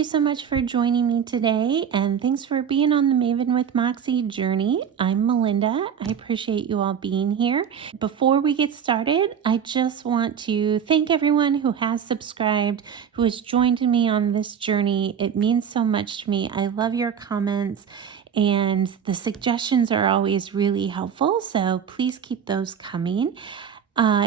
you so much for joining me today, and thanks for being on the Maven with Moxie journey. I'm Melinda. I appreciate you all being here. Before we get started, I just want to thank everyone who has subscribed, who has joined me on this journey. It means so much to me. I love your comments, and the suggestions are always really helpful, so please keep those coming.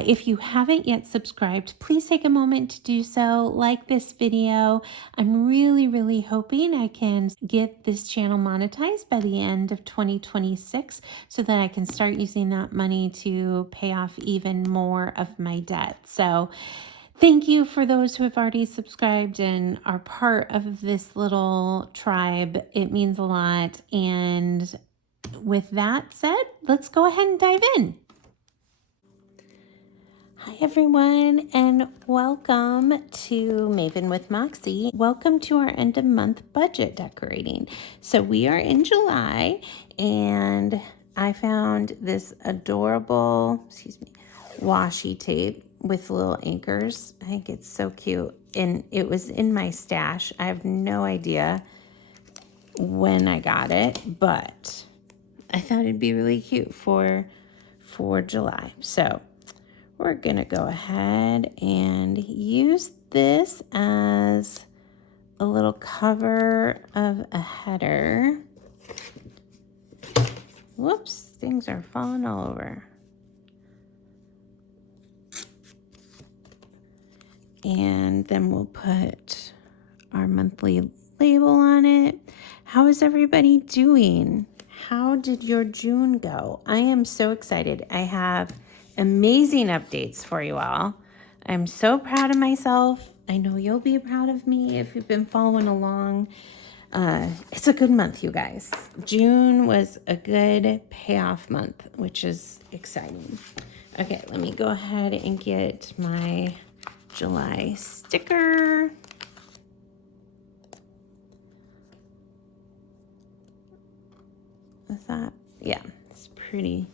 If you haven't yet subscribed, please take a moment to do so. Like this video. I'm really hoping I can get this channel monetized by the end of 2026 so that I can start using that money to pay off even more of my debt. So thank you for those who have already subscribed and are part of this little tribe. It means a lot. And with that said, let's go ahead and dive in. Hi everyone, and welcome to Maven with Moxie. Welcome to our end of month budget decorating. So we are in July, and I found this adorable, washi tape with little anchors. I think it's so cute, and it was in my stash. I have no idea when I got it, but I thought it'd be really cute for July. So we're gonna go ahead and use this as a little cover of a header. Whoops, things are falling all over. And then we'll put our monthly label on it. How is everybody doing? How did your June go? I am so excited. I have amazing updates for you all. I'm so proud of myself. I know you'll be proud of me if you've been following along. It's a good month, you guys. June was a good payoff month, which is exciting. Okay, let me go ahead and get my July sticker. Is that? Yeah, it's pretty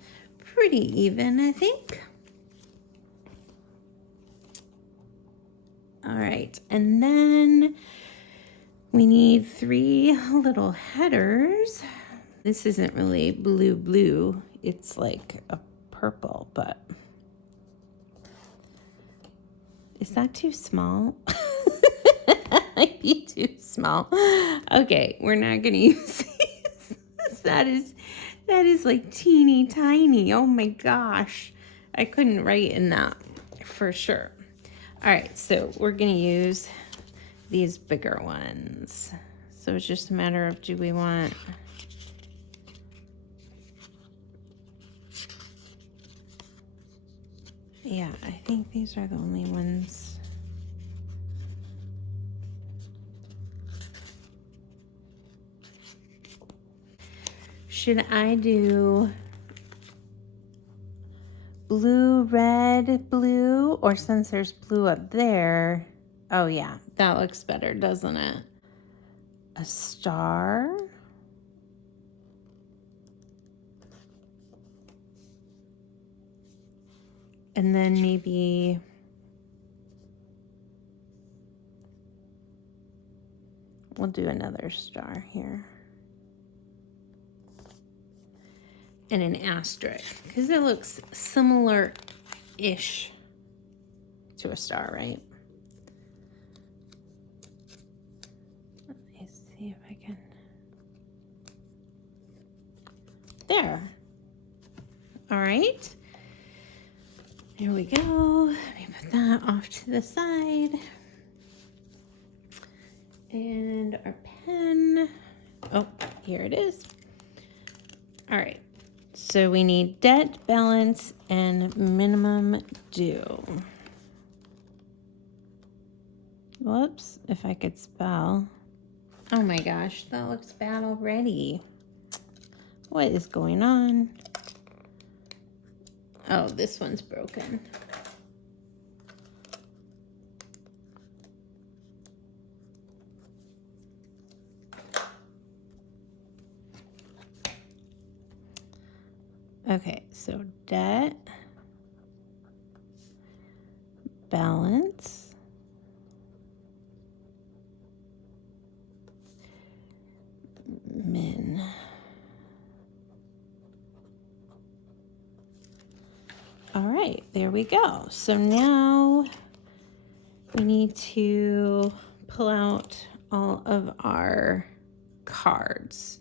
even, I think. All right, and then we need 3 little headers. This isn't really blue. It's like a purple, but is that too small? Might be too small. Okay, we're not gonna use these. That is like teeny tiny. Oh my gosh. I couldn't write in that for sure. All right, so we're gonna use these bigger ones. So it's just a matter of, do we want... Yeah, I think these are the only ones. Should I do blue, red, blue, or since there's blue up there? Oh yeah, that looks better, doesn't it? A star. And then maybe we'll do another star here. And an asterisk, because it looks similar-ish to a star, right? Let me see if I can. There. All right. There we go. Let me put that off to the side. And our pen. Oh, here it is. All right. So we need debt, balance, and minimum due. Whoops, if I could spell. Oh my gosh, that looks bad already. What is going on? Oh, this one's broken. Okay, so debt, balance, All right, there we go. So now we need to pull out all of our cards.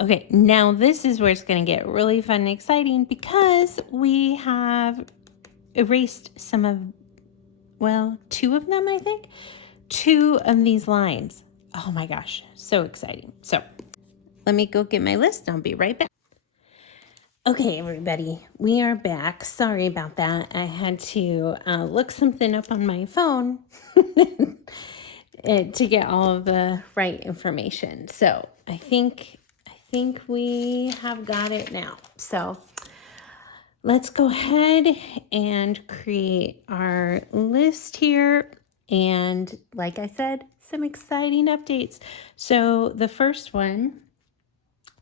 Okay, now this is where it's going to get really fun and exciting because we have erased some of, well, two of them, I think. Two of these lines. Oh my gosh, so exciting. So let me go get my list and I'll be right back. Okay, everybody, we are back. Sorry about that. I had to look something up on my phone to get all of the right information. So I think we have got it now. So let's go ahead and create our list here. And like I said, some exciting updates. So the first one,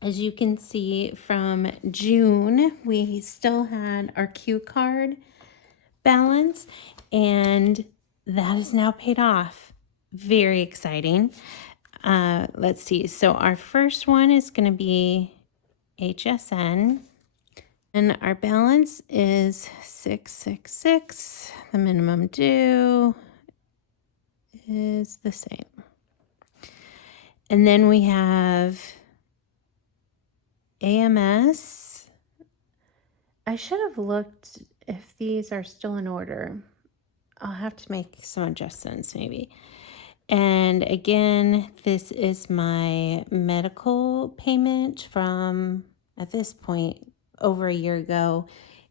as you can see from June, we still had our Q card balance, and that is now paid off. Very exciting. Let's see. So our first one is going to be HSN. And our balance is 666. The minimum due is the same. And then we have AMS. I should have looked if these are still in order. I'll have to make some adjustments maybe. And again, this is my medical payment from, at this point, over a year ago.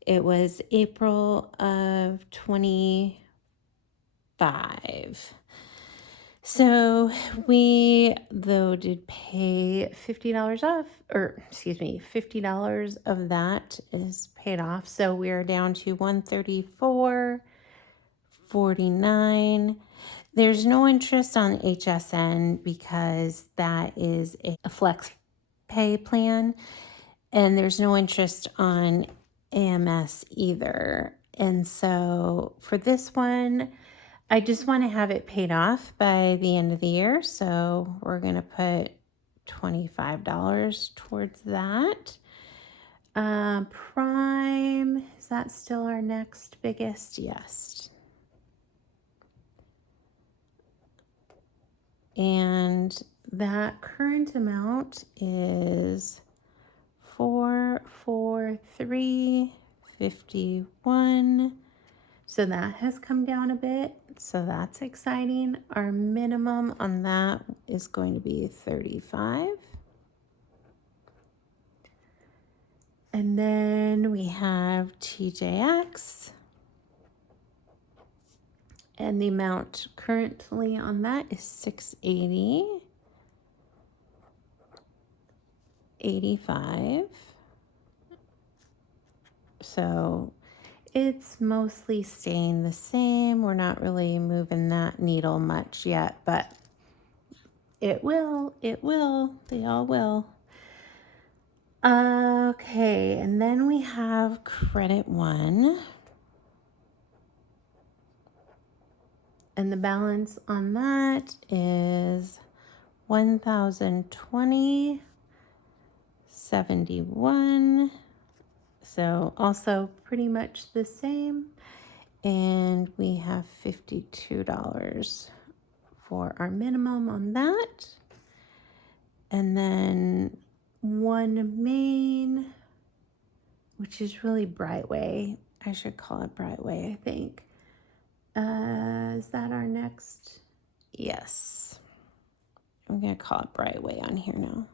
It was April of 25. So we, though, did pay $50 off, or excuse me, $50 of that is paid off. So we are down to $134.49. There's no interest on HSN because that is a flex pay plan, and there's no interest on AMS either. And so for this one, I just want to have it paid off by the end of the year. So we're going to put $25 towards that. Prime, is that still our next biggest? Yes. And that current amount is $443.51. So that has come down a bit. So that's exciting. Our minimum on that is going to be 35. And then we have TJX. And the amount currently on that is $680.85. So it's mostly staying the same. We're not really moving that needle much yet, but it will. They all will. Okay, and then we have Credit One. And the balance on that is $1,020.71. So also pretty much the same. And we have $52 for our minimum on that. And then One Main, which is really Brightway. I should call it Brightway, I think. Is that our next? Yes. I'm going to call it Brightway on here now.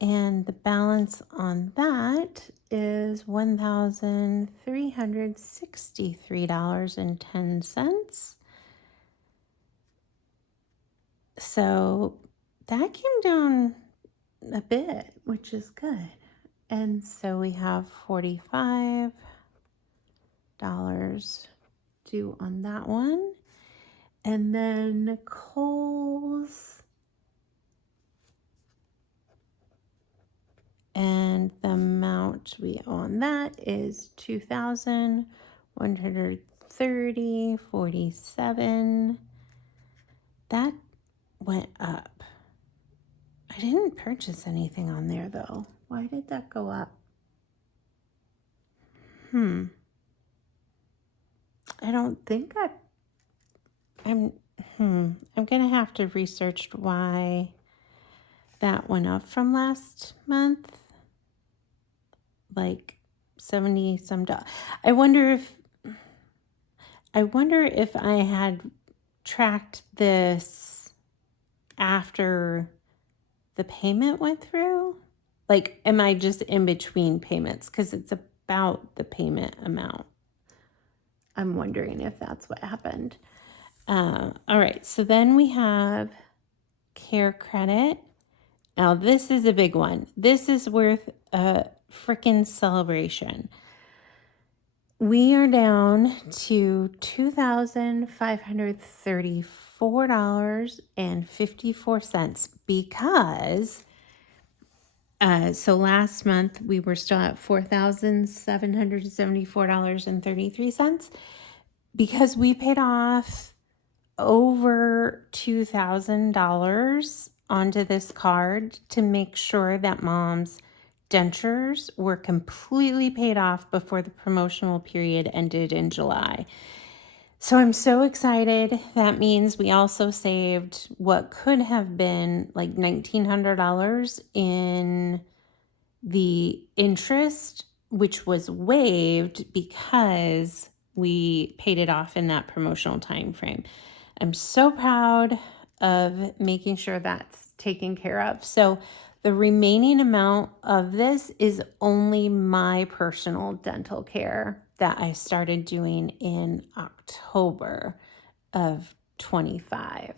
And the balance on that is $1,363.10. So that came down a bit, which is good. And so we have $45 due on that one. And then Kohl's, and the amount we owe on that is $2,130.47. That went up. I I didn't purchase anything on there though. Why did that go up? I don't think I'm gonna have to research why that went up from last month. Like 70 some dollars. I wonder if I had tracked this after the payment went through. Like, am I just in between payments? Because it's about the payment amount. I'm wondering if that's what happened. All right, so then we have care credit. Now, this is a big one. This is worth a freaking celebration. We are down to $2,534.54 because so last month we were still at $4,774.33 because we paid off over $2,000 onto this card to make sure that Mom's dentures were completely paid off before the promotional period ended in July. So I'm so excited. That means we also saved what could have been like $1,900 in the interest, which was waived because we paid it off in that promotional time frame. I'm so proud of making sure that's taken care of. So the remaining amount of this is only my personal dental care that I started doing in October of 25.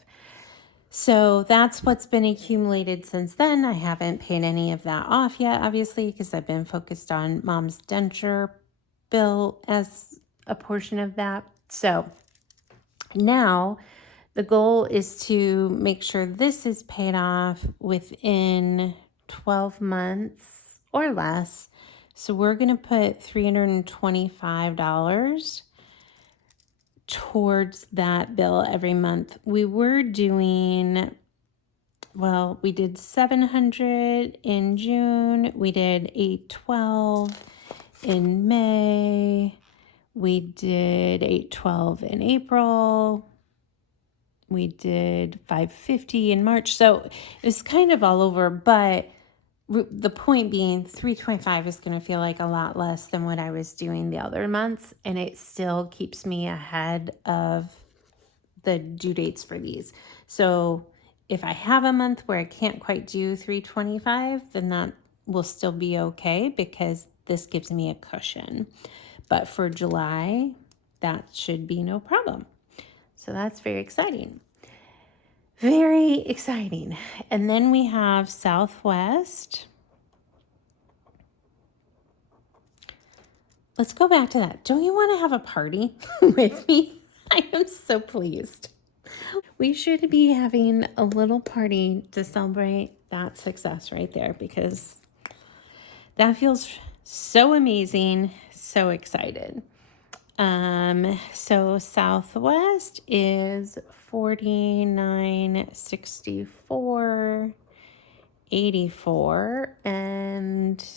So that's what's been accumulated since then. I haven't paid any of that off yet, obviously, because I've been focused on Mom's denture bill as a portion of that. So now the goal is to make sure this is paid off within 12 months or less. So we're going to put $325 towards that bill every month. We were doing, well, we did $700 in June. We did $812 in May. We did $812 in April. We did $550 in March. So it was kind of all over, but the point being $325 is going to feel like a lot less than what I was doing the other months, and it still keeps me ahead of the due dates for these. So if I have a month where I can't quite do $325, then that will still be okay because this gives me a cushion. But for July, that should be no problem. So that's very exciting. Very exciting. And then we have Southwest. Let's go back to that. Don't you want to have a party with me? I am so pleased. We should be having a little party to celebrate that success right there because that feels so amazing, so excited. So Southwest is $49.64.84 and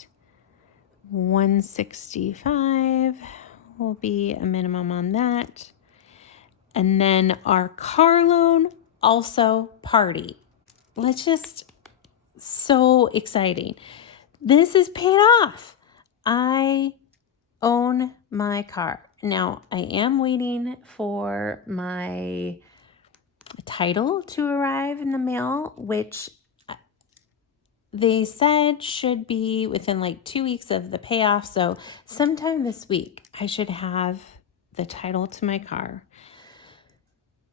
$165 will be a minimum on that. And then our car loan, also party. So exciting. This is paid off. I own my car. Now, I am waiting for my title to arrive in the mail, which they said should be within like 2 weeks of the payoff. So sometime this week, I should have the title to my car.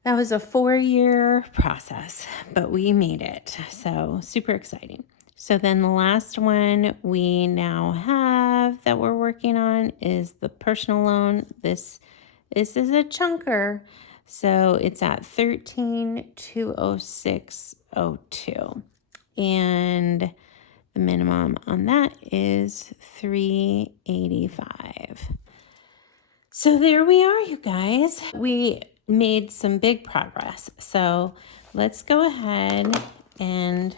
That was a 4-year process, but we made it. So super exciting. So then the last one we now have that we're working on is the personal loan. This is a chunker. So it's at $13,206.02. And the minimum on that is $385. So there we are, you guys. We made some big progress. So let's go ahead and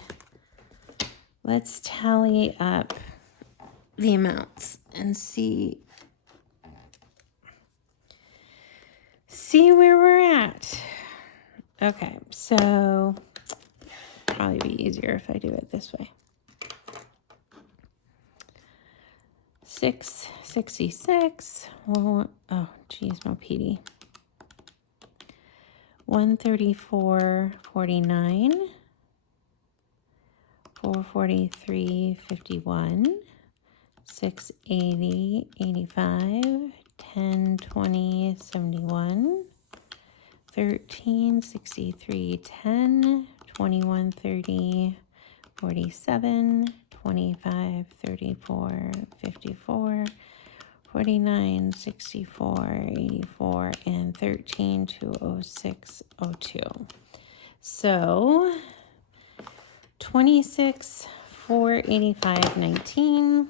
Let's tally up the amounts and see where we're at. Okay, so probably be easier if I do it this way. 666. Well, oh, geez, no PD. 134.49. 443.51. 680.85. 1020.71. 1363.10. 2130.47. 2534.54. 49.64.84 and 13.206.02. So 26.485.19.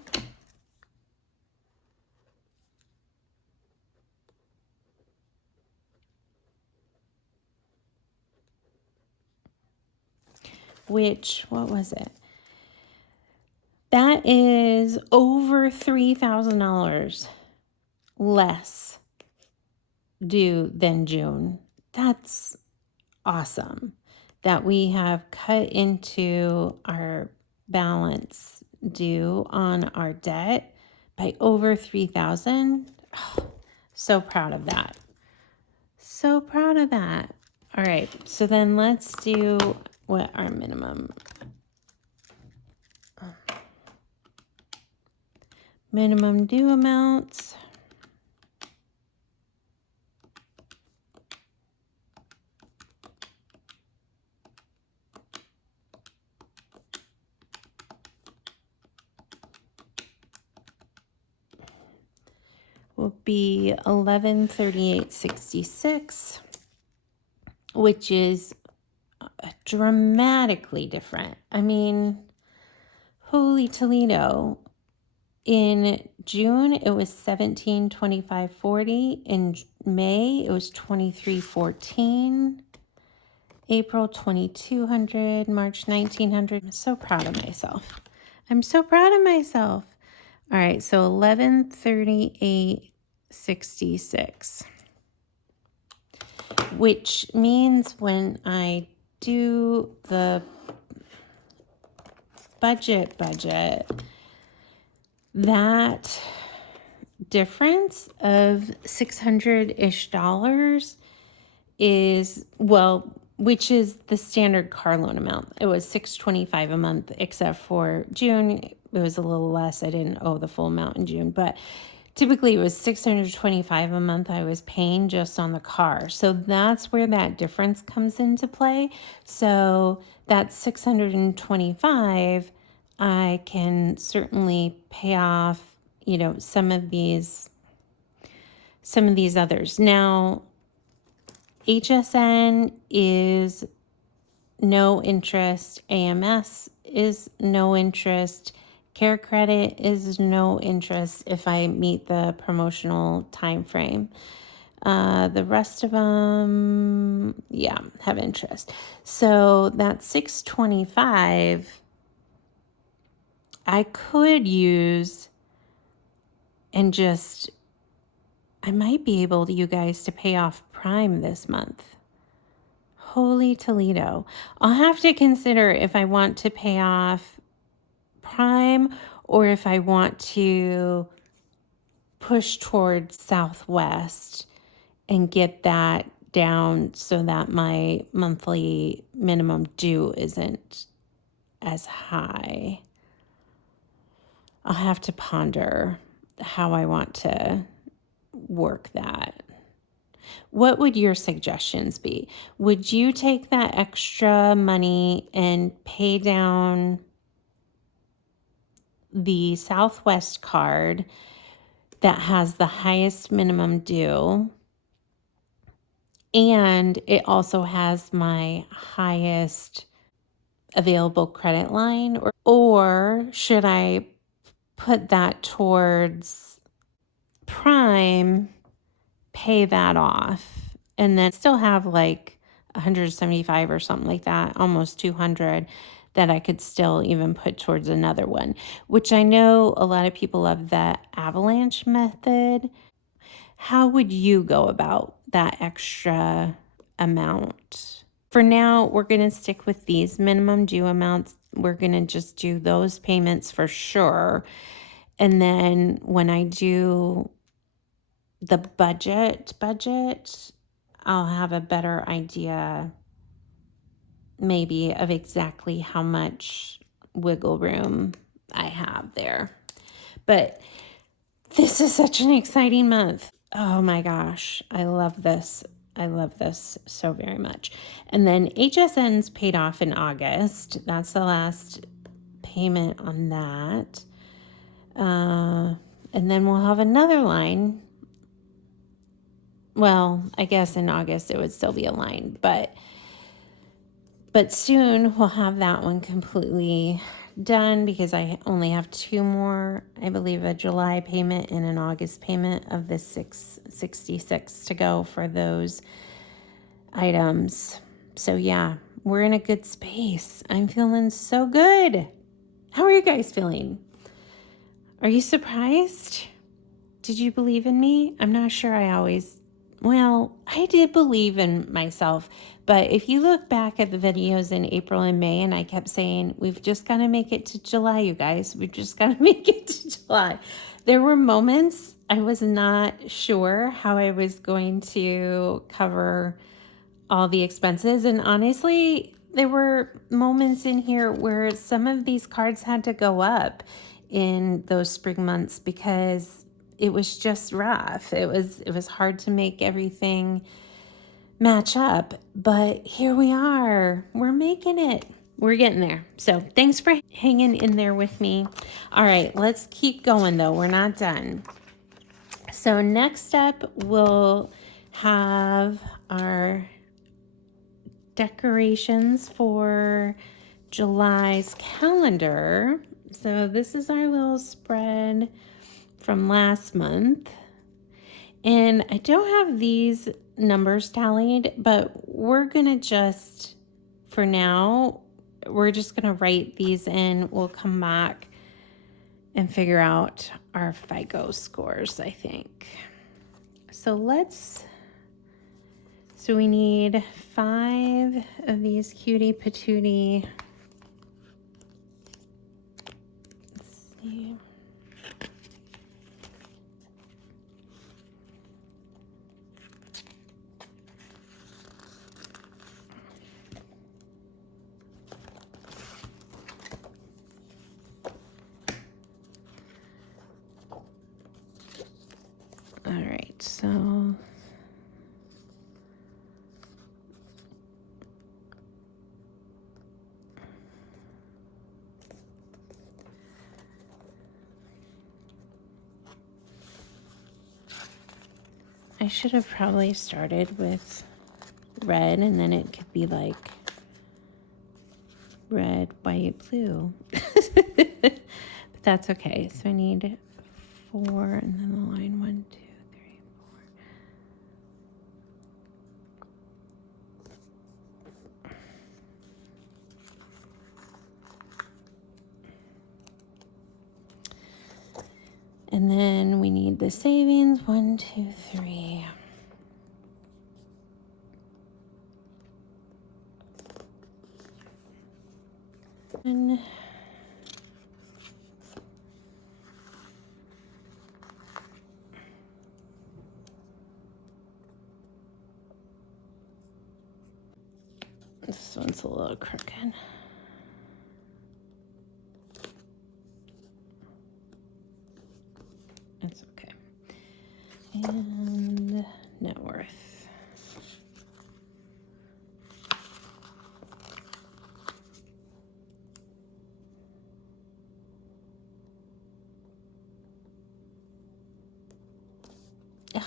Which, what was it? That is over $3,000 less due than June. That's awesome that we have cut into our balance due on our debt by over 3,000. Oh, so proud of that. So proud of that. All right, so then let's do what our minimum due amounts. Will be 1138.66, which is dramatically different. I mean, holy Toledo. In June, it was 1725.40. In May, it was 2314. April 2200. March 1900. I'm so proud of myself. I'm so proud of myself. All right, so 1138.66, which means when I do the budget, that difference of $600-ish is, well, which is the standard car loan amount. It was $625 a month, except for June. It was a little less. I didn't owe the full amount in June, but typically it was $625 a month I was paying just on the car. So that's where that difference comes into play. So that 625, I can certainly pay off, some of these others. Now, HSN is no interest. AMS is no interest. Care Credit is no interest if I meet the promotional time frame. The rest of them, have interest. So that 625, I could use and just, I might be able to, you guys, to pay off Prime this month. Holy Toledo. I'll have to consider if I want to pay off Prime or if I want to push towards Southwest and get that down so that my monthly minimum due isn't as high. I'll have to ponder how I want to work that. What would your suggestions be? Would you take that extra money and pay down the Southwest card that has the highest minimum due, and it also has my highest available credit line? Or should I put that towards Prime, pay that off, and then still have like 175 or something like that, almost 200 that I could still even put towards another one, which I know a lot of people love that avalanche method. How would you go about that extra amount? For now, we're going to stick with these minimum due amounts. We're going to just do those payments for sure. And then when I do the budget, I'll have a better idea maybe of exactly how much wiggle room I have there. But this is such an exciting month. Oh my gosh, I love this. I love this so very much. And then HSN's paid off in August. That's the last payment on that. And then we'll have another line. Well, I guess in August it would still be a line, but soon we'll have that one completely done because I only have two more, I believe a July payment and an August payment of the $666 to go for those items. So yeah, we're in a good space. I'm feeling so good. How are you guys feeling? Are you surprised? Did you believe in me? I'm not sure I did believe in myself, but if you look back at the videos in April and May, and I kept saying, we've just got to make it to July, you guys. We've just got to make it to July. There were moments I was not sure how I was going to cover all the expenses. And honestly, there were moments in here where some of these cards had to go up in those spring months because it was just rough. It was hard to make everything match up, but here we are. We're making it. We're getting there. So thanks for hanging in there with me. All right, let's keep going though. We're not done. So next up, we'll have our decorations for July's calendar. So this is our little spread from last month. And I don't have these numbers tallied, but we're going to just, for now, we're just going to write these in. We'll come back and figure out our FICO scores, I think. So we need 5 of these cutie patootie. Let's see. All right, so I should have probably started with red, and then it could be like red, white, blue. But that's okay. So I need 4, and then the line 1, 2, 3, 4. And then we need the savings, 1, 2, 3. And this one's a little crooked. It's okay. And net worth. Ugh,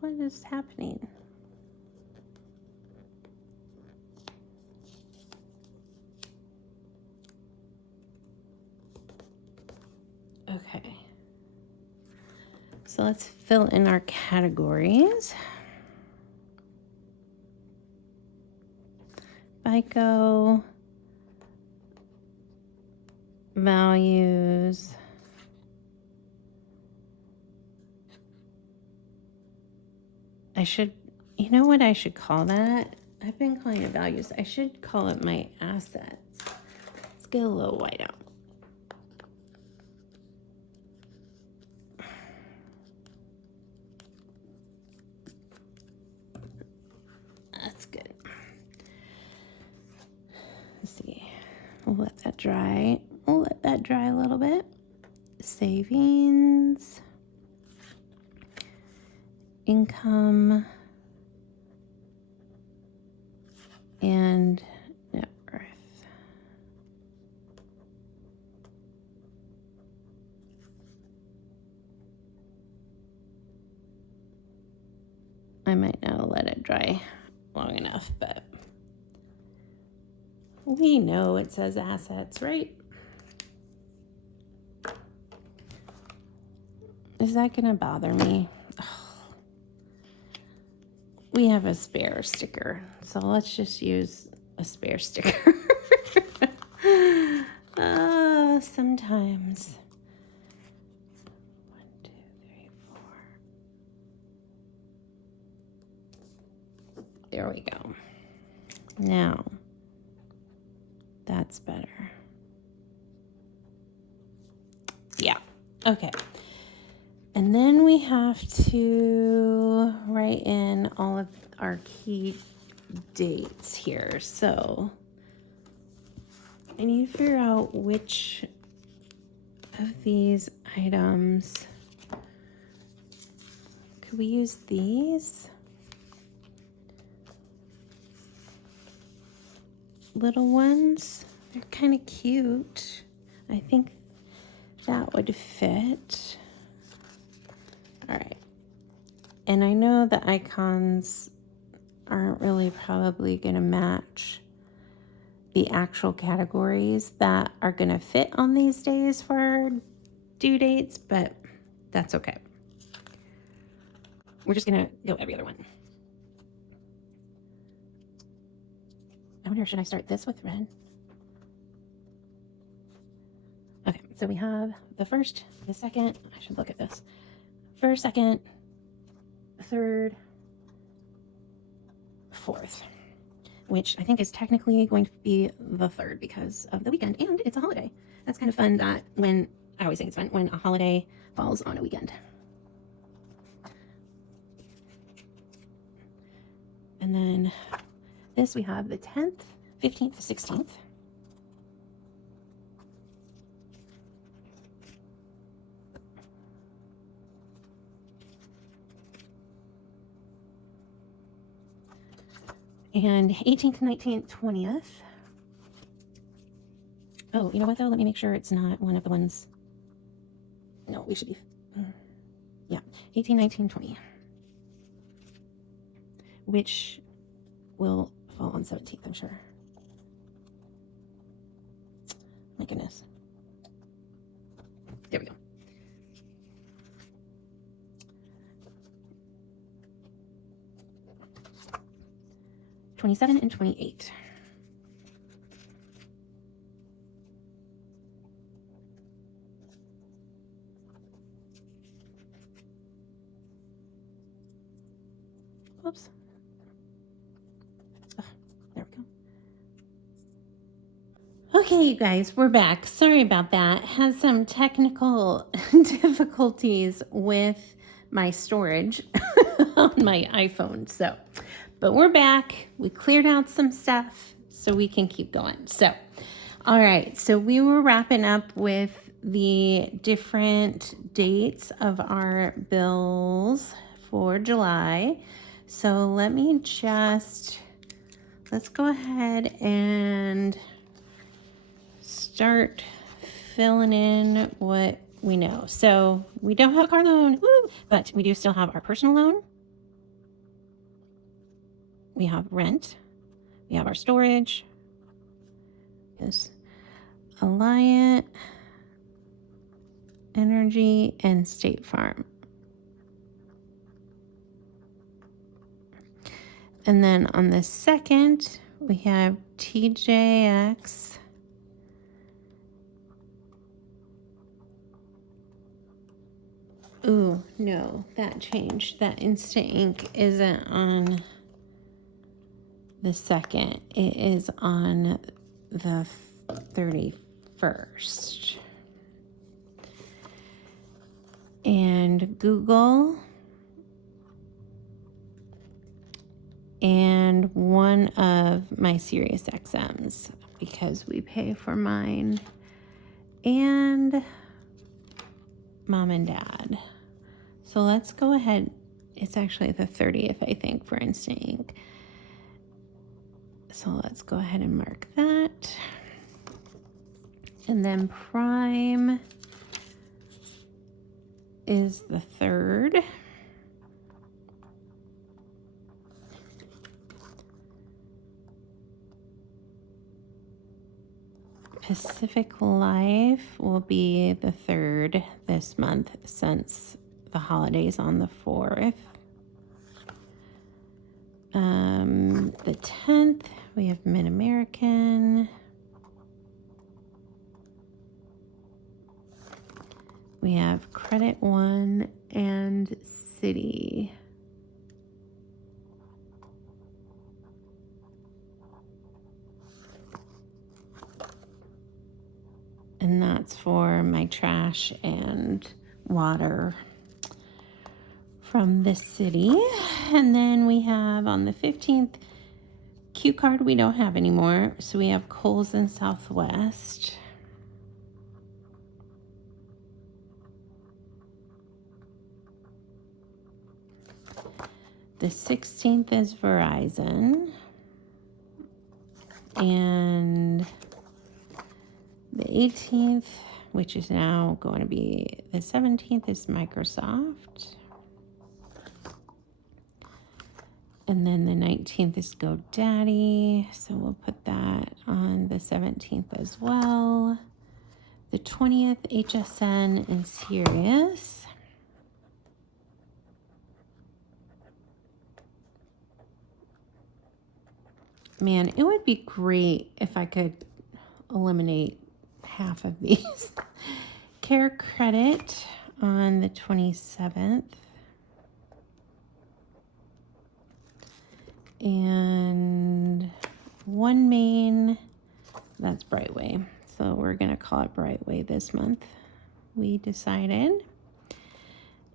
what is happening? Okay. So let's fill in our categories. FICO, values. You know what I should call that? I've been calling it values. I should call it my assets. Let's get a little white out. That's good. Let's see. We'll let that dry. We'll let that dry a little bit. Savings. Income. And net worth. I might not let it dry long enough, but we know it says assets, right? Is that gonna bother me? We have a spare sticker, so let's just use a spare sticker. Sometimes. 1, 2, 3, 4. There we go. Now, that's better. Yeah, okay. And then we have to write in all of our key dates here. So I need to figure out which of these items. Could we use these? Little ones? They're kind of cute. I think that would fit. All right. And I know the icons aren't really probably going to match the actual categories that are going to fit on these days for our due dates, but that's okay. We're just going to go every other one. I wonder, should I start this with red? Okay, so we have the first, the second. I should look at this. First, second, third, fourth, which I think is technically going to be the third because of the weekend, and it's a holiday. That's kind of fun that I always think it's fun when a holiday falls on a weekend. And then this we have the 10th, 15th, 16th. And 18th, 19th, 20th. Oh, you know what though? Let me make sure it's not one of the ones. No, we should be. Yeah, 18, 19, 20. Which will fall on 17th, I'm sure. My goodness. There we go. '27 and 28. Oops. There we go. Okay, you guys, we're back. Sorry about that. Had some technical difficulties with my storage on my iPhone. But we're back. We cleared out some stuff so we can keep going. All right. So we were wrapping up with the different dates of our bills for July. So let's go ahead and start filling in what we know. So we don't have a car loan, but we do still have our personal loan. We have rent. We have our storage. Yes. Alliant, Energy, and State Farm. And then on the second, we have TJX Ooh, no, that changed. That Instant Ink isn't on the 2nd. It is on the 31st. And Google and one of my Sirius XMs, because we pay for mine and mom and dad. So let's go ahead. It's actually the 30th, I think, for Instant Ink. So let's go ahead and mark that. And then Prime is the 3rd. Pacific Life will be the 3rd this month, since the holidays on the 4th. The 10th, we have Mid-American. We have Credit One and City. And that's for my trash and water from the city. And then we have on the 15th, Q card we don't have anymore. So we have Kohl's and Southwest. The 16th is Verizon. And the 18th, which is now going to be the 17th, is Microsoft. And then the 19th is GoDaddy. So we'll put that on the 17th as well. The 20th, HSN and Sirius. Man, it would be great if I could eliminate half of these. Care Credit on the 27th. And One Main, that's Brightway. So we're going to call it Brightway this month, we decided.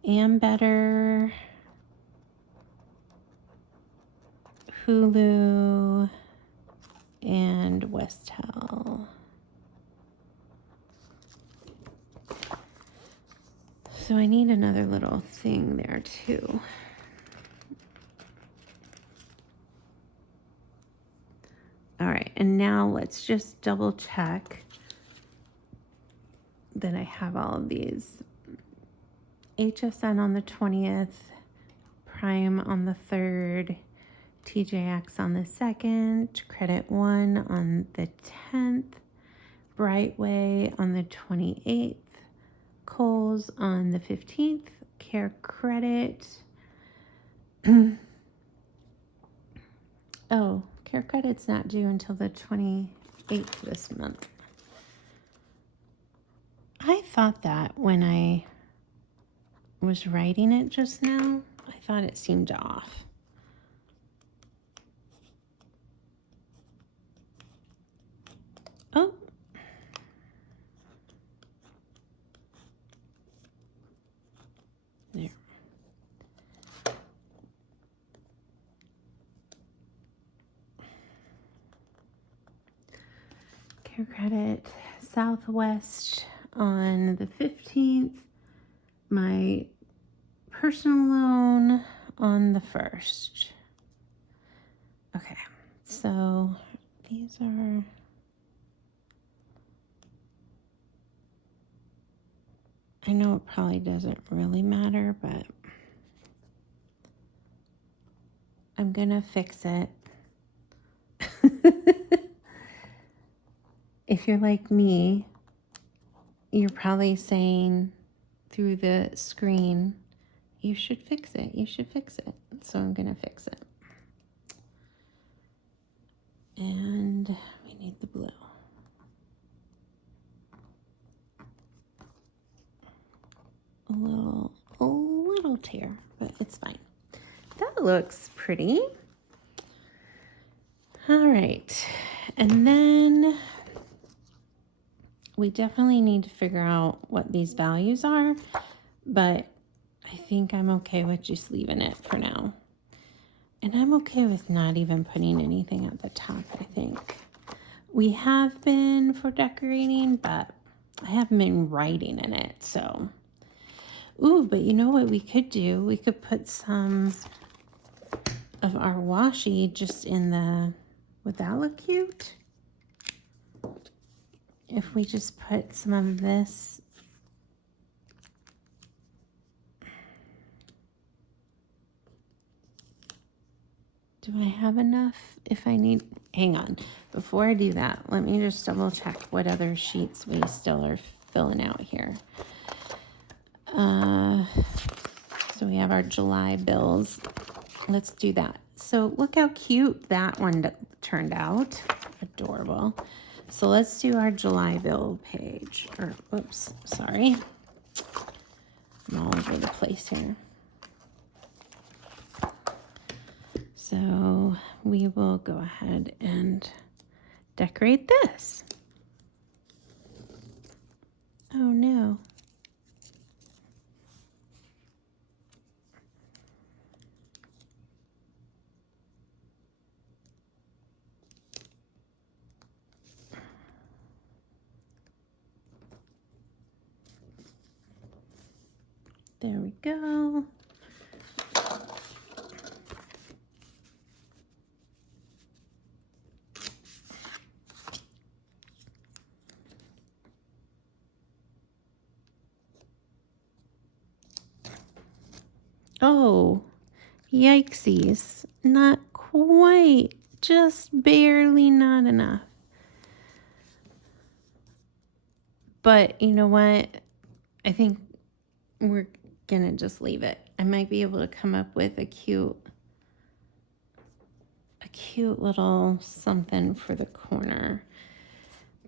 Ambetter, Hulu, and Westel. So I need another little thing there too. All right, and now let's just double check that I have all of these. HSN on the 20th, Prime on the 3rd, TJX on the 2nd, Credit One on the 10th, Brightway on the 28th, Kohl's on the 15th, Care Credit. Oh, Care Credit's not due until the 28th this month. I thought that when I was writing it just now, I thought it seemed off. Oh. There. Care Credit, Southwest on the 15th, my personal loan on the 1st. Okay, so these are... I know it probably doesn't really matter, but I'm gonna fix it. If you're like me, you're probably saying through the screen, you should fix it, you should fix it. So I'm gonna fix it. And we need the blue. A tear, but it's fine. That looks pretty. All right, and then we definitely need to figure out what these values are, but I think I'm okay with just leaving it for now. And I'm okay with not even putting anything at the top, I think. We have been for decorating, but I haven't been writing in it, so. Ooh, but you know what we could do? We could put some of our washi just in the, would that look cute? If we just put some of this. Do I have enough? If I need, hang on. Before I do that, let me just double check what other sheets we still are filling out here. So we have our July bills. Let's do that. So look how cute that one turned out. Adorable. So let's do our July bill page. Or, oops, sorry. I'm all over the place here. So we will go ahead and decorate this. Oh no. There we go. Oh, yikesies. Not quite. Just barely not enough. But you know what? I think we're gonna just leave it. I might be able to come up with a cute little something for the corner.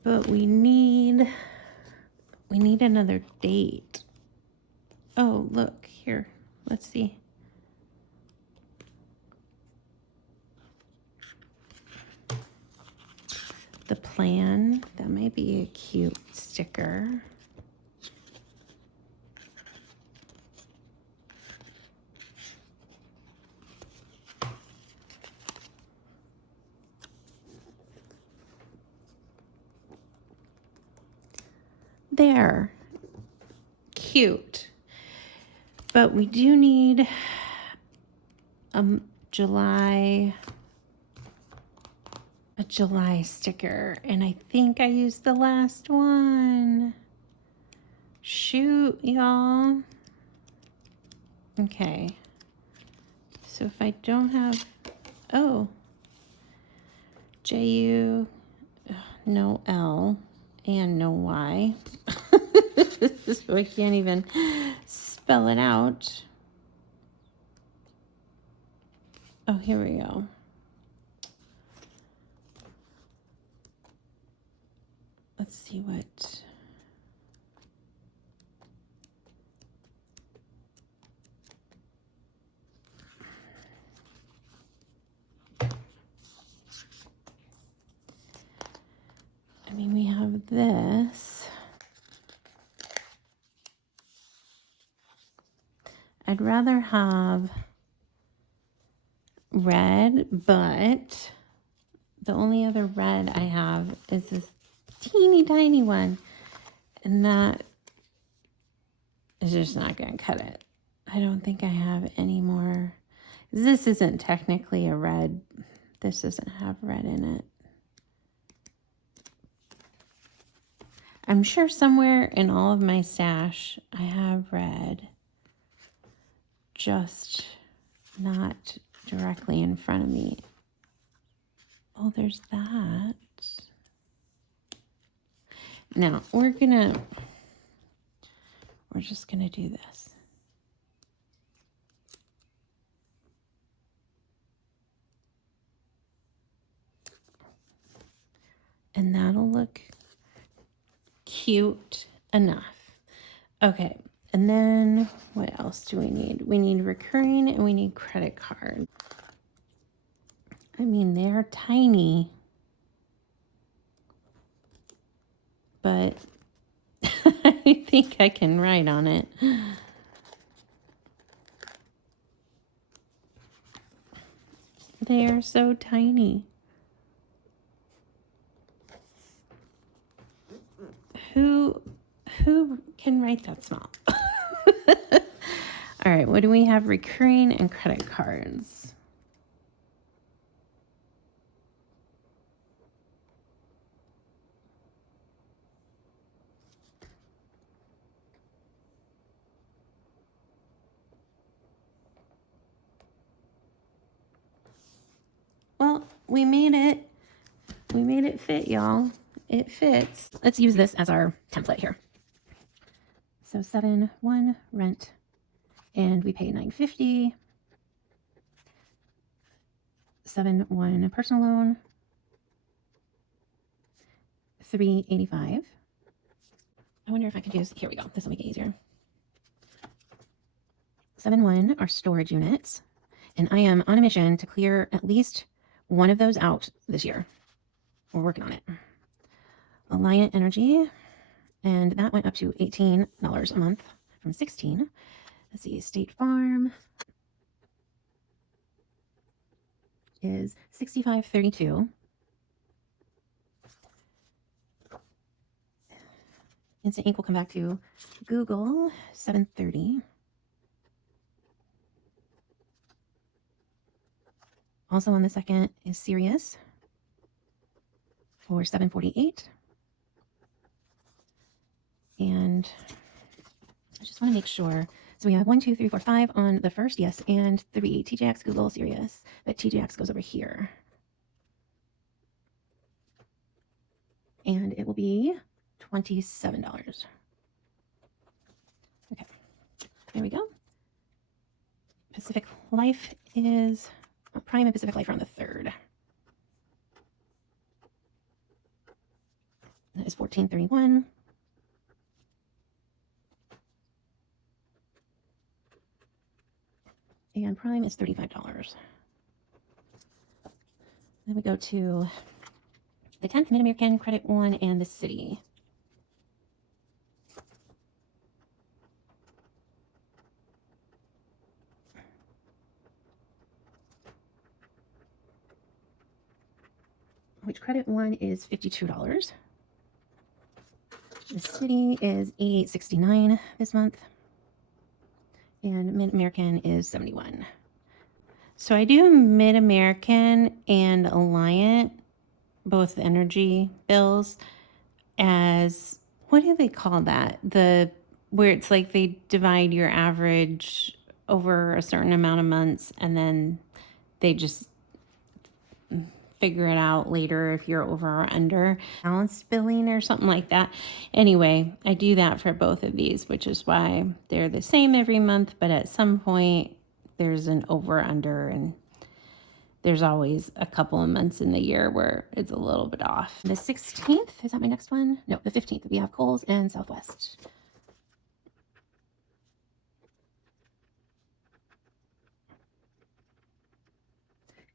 But we need another date. Oh, look here. Let's see. The plan, that might be a cute sticker. There. Cute. But we do need a July sticker, and I think I used the last one. Shoot, y'all. Okay. So if I don't have, oh, J-U, no L, and no Y. So I can't even spell it out. Oh, here we go. Let's see what. I mean, we have this. I'd rather have red, but the only other red I have is this teeny tiny one, and that is just not going to cut it. I don't think I have any more. This isn't technically a red. This doesn't have red in it. I'm sure somewhere in all of my stash I have red, just not directly in front of me. Oh, there's that. Now we're just gonna do this. And that'll look cute enough. Okay, And then what else do we need? We need recurring and we need credit card. I mean, they're tiny, but I think I can write on it. They are so tiny. Who can write that small? All right, what do we have? Recurring and credit cards. Well, we made it. We made it fit, y'all. It fits. Let's use this as our template here. So 7-1 rent, and we pay $950. 7-1 personal loan, $385. I wonder if I could use, here we go, this will make it easier. 7-1 are storage units, and I am on a mission to clear at least one of those out this year. We're working on it. Alliant Energy, and that went up to $18 a month from $16. Let's see, State Farm is $65.32. Instant Ink will come back to Google, $7.30. Also on the second is Sirius for $7.48. And I just want to make sure. So we have 1, 2, 3, 4, 5 on the first, yes, and 3 TJX, Google, Sirius, but TJX goes over here. And it will be $27. Okay, there we go. Pacific Life is, Prime and Pacific Life are on the 3rd. That is $14.31. And Prime is $35. Then we go to the 10th Mid-American, Credit One, and the City. Which Credit One is $52. The City is $88.69 this month. And Mid-American is $71. So I do Mid-American and Alliant, both energy bills, as, what do they call that? Where it's like they divide your average over a certain amount of months and then they just figure it out later if you're over or under. Balanced billing or something like that. Anyway, I do that for both of these, which is why they're the same every month, but at some point there's an over under, and there's always a couple of months in the year where it's a little bit off. The 16th, is that my next one? No, the 15th, we have Kohl's and Southwest.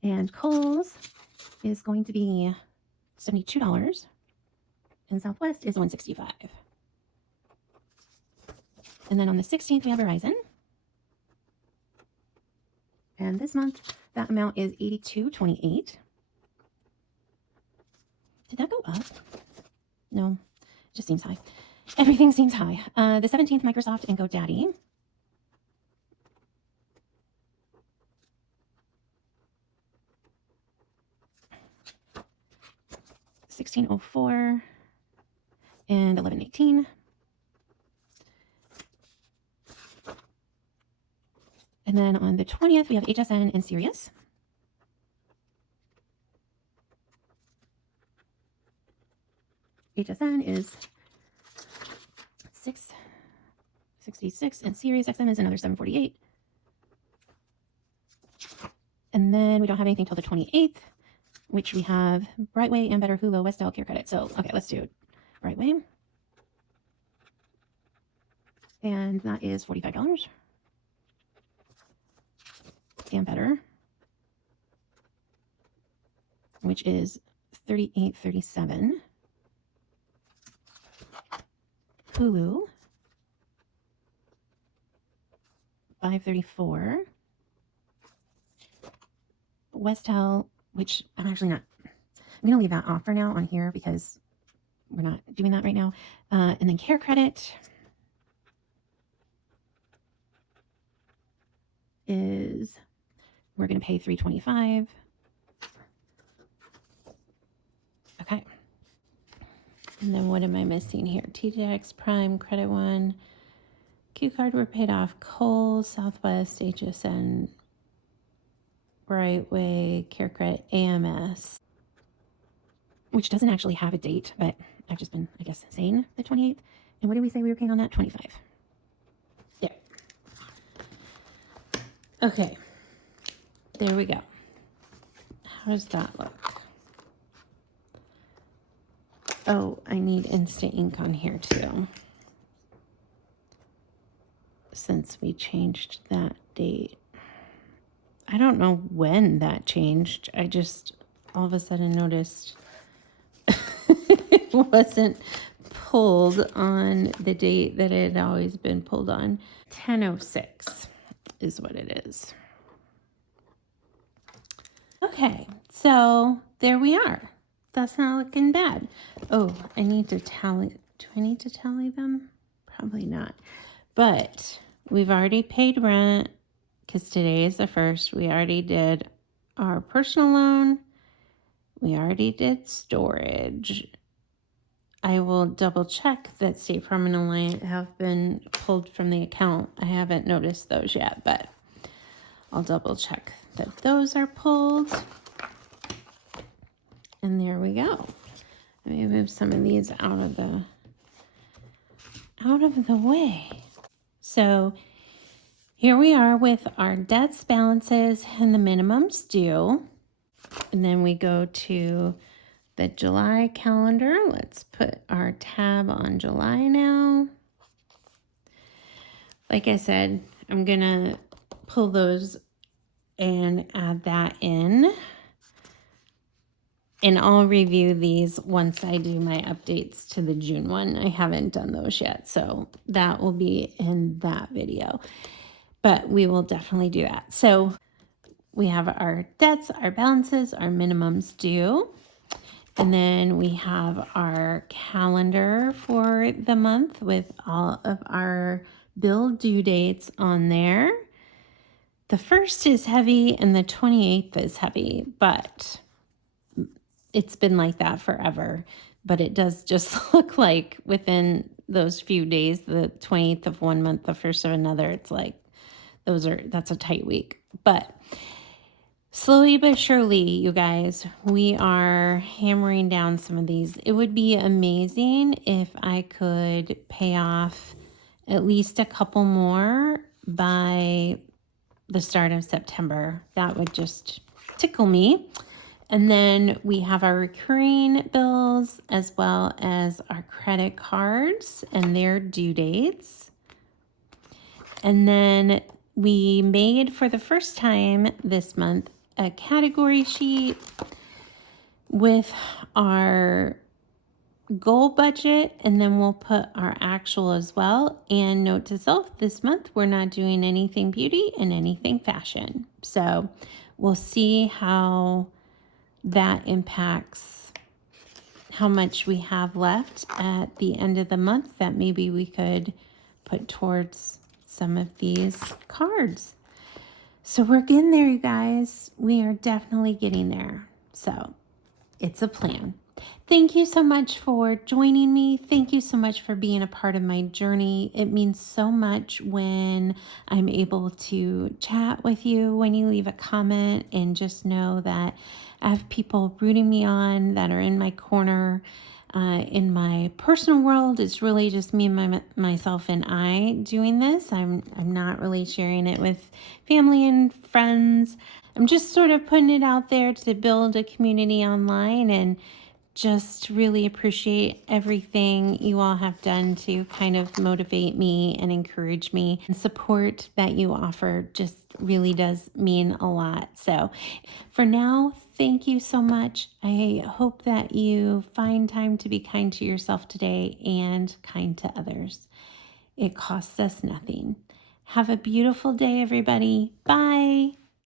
And Kohl's is going to be $72, and Southwest is $165. And then on the 16th, we have Verizon. And this month, that amount is $82.28. Did that go up? No, it just seems high. Everything seems high. The 17th, Microsoft and GoDaddy. $16.04 and $11.18. And then on the 20th, we have HSN and Sirius. HSN is $6.66 and Sirius XM is another $7.48. And then we don't have anything till the 28th, which we have Brightway, Ambetter, Hulu, Westel, Care Credit. So, okay, let's do Brightway. and that is $45 and better, which is $38.37. Hulu, $5.34. Westel, which I'm actually not, I'm going to leave that off for now on here because we're not doing that right now. And then Care Credit is, we're going to pay $3.25. Okay. And then what am I missing here? TJX, Prime, Credit One, Q Card were paid off, Kohl's, Southwest, HSN, Brightway, Care Credit, AMS, which doesn't actually have a date, but I've just been, I guess, saying the 28th. And what did we say we were paying on that? 25. There. Okay. There we go. How does that look? Oh, I need instant ink on here too, since we changed that date. I don't know when that changed. I just all of a sudden noticed it wasn't pulled on the date that it had always been pulled on. 10:06 is what it is. Okay, so there we are. That's not looking bad. Oh, I need to tally. Do I need to tally them? Probably not. But we've already paid rent because today is the 1st. We already did our personal loan. We already did storage. I will double check that State Farm and Alliant have been pulled from the account. I haven't noticed those yet, but I'll double check that those are pulled. And there we go. Let me move some of these out of the way. So here we are with our debts, balances, and the minimums due. And then we go to the July calendar. Let's put our tab on July now. Like I said, I'm gonna pull those and add that in. And I'll review these once I do my updates to the June one. I haven't done those yet, so that will be in that video. But we will definitely do that. So we have our debts, our balances, our minimums due. And then we have our calendar for the month with all of our bill due dates on there. The 1st is heavy and the 28th is heavy, but it's been like that forever. But it does just look like within those few days, the 28th of one month, the 1st of another, it's like that's a tight week. But slowly but surely, you guys, we are hammering down some of these. It would be amazing if I could pay off at least a couple more by the start of September. That would just tickle me. And then we have our recurring bills as well as our credit cards and their due dates. And then we made, for the first time this month, a category sheet with our goal budget, and then we'll put our actual as well. And note to self, this month we're not doing anything beauty and anything fashion. So we'll see how that impacts how much we have left at the end of the month that maybe we could put towards some of these cards. So we're getting there, you guys. We are definitely getting there. So it's a plan. Thank you so much for joining me. Thank you so much for being a part of my journey. It means so much when I'm able to chat with you, when you leave a comment, and just know that I have people rooting me on that are in my corner. In my personal world, it's really just me and myself and I doing this. I'm not really sharing it with family and friends. I'm just sort of putting it out there to build a community online and just really appreciate everything you all have done to kind of motivate me and encourage me. And support that you offer just really does mean a lot. So for now, thank you so much. I hope that you find time to be kind to yourself today and kind to others. It costs us nothing. Have a beautiful day, everybody. Bye.